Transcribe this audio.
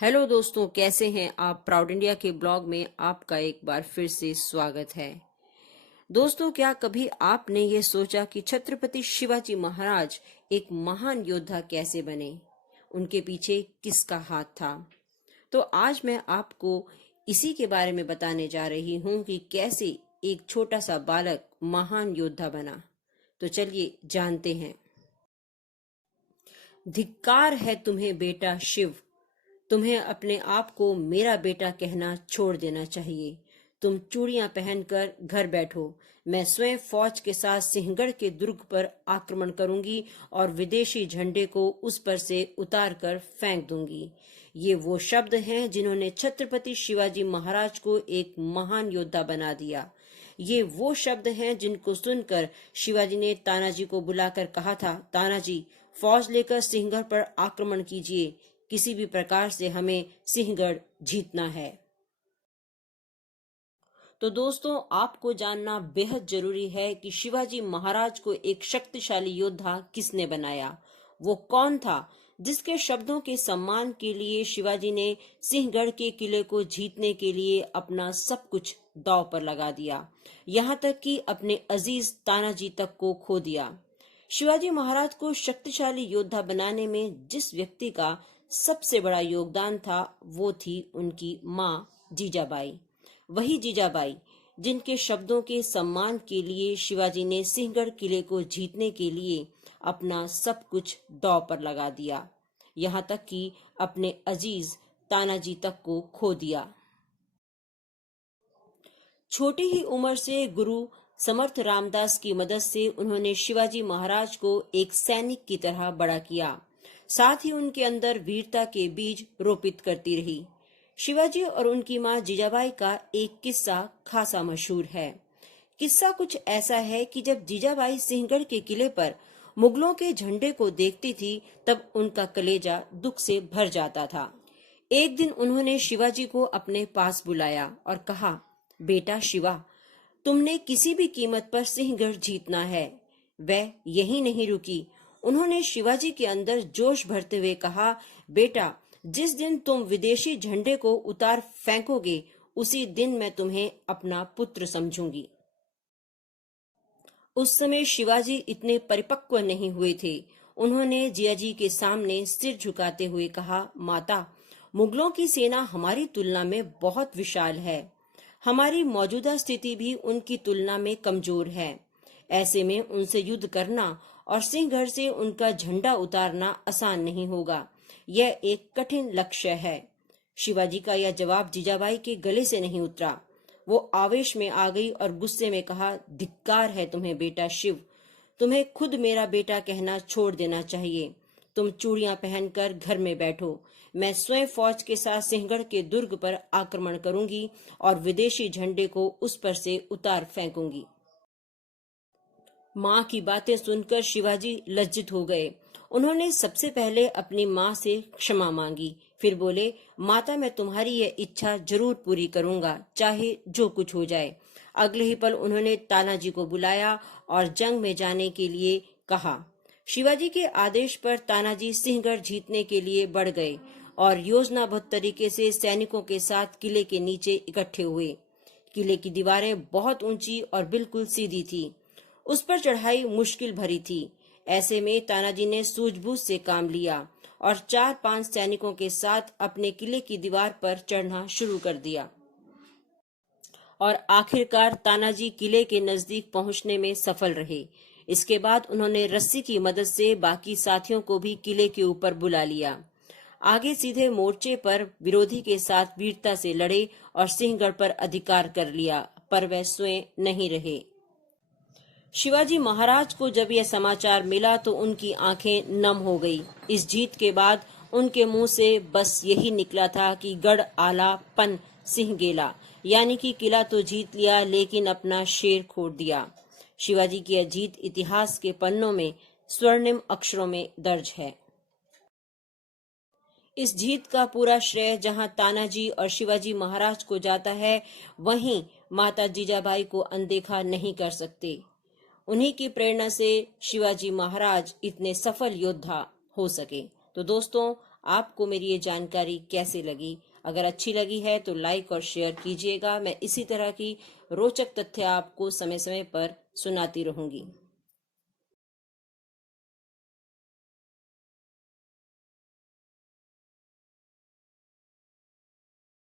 Hello दोस्तों, कैसे हैं आप। प्राउड इंडिया के ब्लॉग में आपका एक बार फिर से स्वागत है। दोस्तों, क्या कभी आपने ये सोचा कि छत्रपति शिवाजी महाराज एक महान योद्धा कैसे बने, उनके पीछे किसका हाथ था। तो आज मैं आपको इसी के बारे में बताने जा रही हूँ कि कैसे एक छोटा सा बालक महान योद्धा बना। तो चलिए जानते हैं। धिक्कार है तुम्हें बेटा शिव, तुम्हें अपने आप को मेरा बेटा कहना छोड़ देना चाहिए। तुम चूड़ियां पहनकर घर बैठो। मैं स्वयं फौज के साथ सिंहगढ़ के दुर्ग पर आक्रमण करूंगी और विदेशी झंडे को उस पर से उतार कर फेंक दूंगी। ये वो शब्द हैं जिन्होंने छत्रपति शिवाजी महाराज को एक महान योद्धा बना दिया। ये वो शब्द हैं जिनको सुनकर शिवाजी ने तानाजी को बुलाकर कहा था, तानाजी, फौज लेकर सिंहगढ़ पर आक्रमण कीजिए। किसी भी प्रकार से हमें सिंहगढ़ जीतना है। तो दोस्तों, आपको जानना बेहद जरूरी है कि शिवाजी महाराज को एक शक्तिशाली योद्धा किसने बनाया। वो कौन था जिसके शब्दों के सम्मान के लिए शिवाजी ने सिंहगढ़ के किले को जीतने के लिए अपना सब कुछ दांव पर लगा दिया, यहाँ तक कि अपने अजीज तानाजी तक को खो दिया। शिवाजी महाराज को शक्तिशाली योद्धा बनाने में जिस व्यक्ति का सबसे बड़ा योगदान था वो थी उनकी माँ जीजाबाई। वही जीजाबाई जिनके शब्दों के सम्मान के लिए शिवाजी ने सिंहगढ़ किले को जीतने के लिए अपना सब कुछ दांव पर लगा दिया, यहाँ तक कि अपने अजीज तानाजी तक को खो दिया। छोटी ही उम्र से गुरु समर्थ रामदास की मदद से उन्होंने शिवाजी महाराज को एक सैनिक की तरह बड़ा किया, साथ ही उनके अंदर वीरता के बीज रोपित करती रही। शिवाजी और उनकी मां जीजाबाई का एक किस्सा खासा मशहूर है। किस्सा कुछ ऐसा है कि जब जीजाबाई सिंहगढ़ के किले पर मुगलों के झंडे को देखती थी तब उनका कलेजा दुख से भर जाता था। एक दिन उन्होंने शिवाजी को अपने पास बुलाया और कहा, बेटा शिवा, तुमने किसी भी कीमत पर सिंहगढ़ जीतना है। वह यही नहीं रुकी, उन्होंने शिवाजी के अंदर जोश भरते हुए कहा, बेटा, जिस दिन तुम विदेशी झंडे को उतार फेंकोगे उसी दिन मैं तुम्हें अपना पुत्र समझूंगी। उस समय शिवाजी इतने परिपक्व नहीं हुए थे। उन्होंने जियाजी के सामने सिर झुकाते हुए कहा, माता, मुगलों की सेना हमारी तुलना में बहुत विशाल है। हमारी मौजूदा स्थिति भी उनकी तुलना में कमजोर है। ऐसे में उनसे युद्ध करना और सिंहगढ़ से उनका झंडा उतारना आसान नहीं होगा। यह एक कठिन लक्ष्य है। शिवाजी का यह जवाब जीजाबाई के गले से नहीं उतरा। वो आवेश में आ गई और गुस्से में कहा, धिक्कार है तुम्हें बेटा शिव, तुम्हें खुद मेरा बेटा कहना छोड़ देना चाहिए। तुम चूड़ियां पहनकर घर में बैठो। मैं स्वयं फौज के साथ सिंहगढ़ के दुर्ग पर आक्रमण करूंगी और विदेशी झंडे को उस पर से उतार फेंकूंगी। माँ की बातें सुनकर शिवाजी लज्जित हो गए। उन्होंने सबसे पहले अपनी माँ से क्षमा मांगी, फिर बोले, माता, मैं तुम्हारी यह इच्छा जरूर पूरी करूंगा, चाहे जो कुछ हो जाए। अगले ही पल उन्होंने तानाजी को बुलाया और जंग में जाने के लिए कहा। शिवाजी के आदेश पर तानाजी सिंहगढ़ जीतने के लिए बढ़ गए और योजनाबद्ध तरीके से सैनिकों के साथ किले के नीचे इकट्ठे हुए। किले की दीवारें बहुत ऊंची और बिल्कुल सीधी थी। उस पर चढ़ाई मुश्किल भरी थी। ऐसे में तानाजी ने सूझबूझ से काम लिया और 4-5 सैनिकों के साथ अपने किले की दीवार पर चढ़ना शुरू कर दिया और आखिरकार तानाजी किले के नजदीक पहुंचने में सफल रहे। इसके बाद उन्होंने रस्सी की मदद से बाकी साथियों को भी किले के ऊपर बुला लिया। आगे सीधे मोर्चे पर विरोधी के साथ वीरता से लड़े और सिंहगढ़ पर अधिकार कर लिया, पर वह स्वयं नहीं रहे। शिवाजी महाराज को जब यह समाचार मिला तो उनकी आंखें नम हो गई। इस जीत के बाद उनके मुंह से बस यही निकला था कि गढ़ आला पन सिंह गेला, यानी कि किला तो जीत लिया लेकिन अपना शेर खोट दिया। शिवाजी की यह जीत इतिहास के पन्नों में स्वर्णिम अक्षरों में दर्ज है। इस जीत का पूरा श्रेय जहां तानाजी और शिवाजी महाराज को जाता है, वहीं माता जीजाबाई को अनदेखा नहीं कर सकते। उन्हीं की प्रेरणा से शिवाजी महाराज इतने सफल योद्धा हो सके। तो दोस्तों, आपको मेरी ये जानकारी कैसे लगी? अगर अच्छी लगी है तो लाइक और शेयर कीजिएगा। मैं इसी तरह की रोचक तथ्य आपको समय समय पर सुनाती रहूंगी।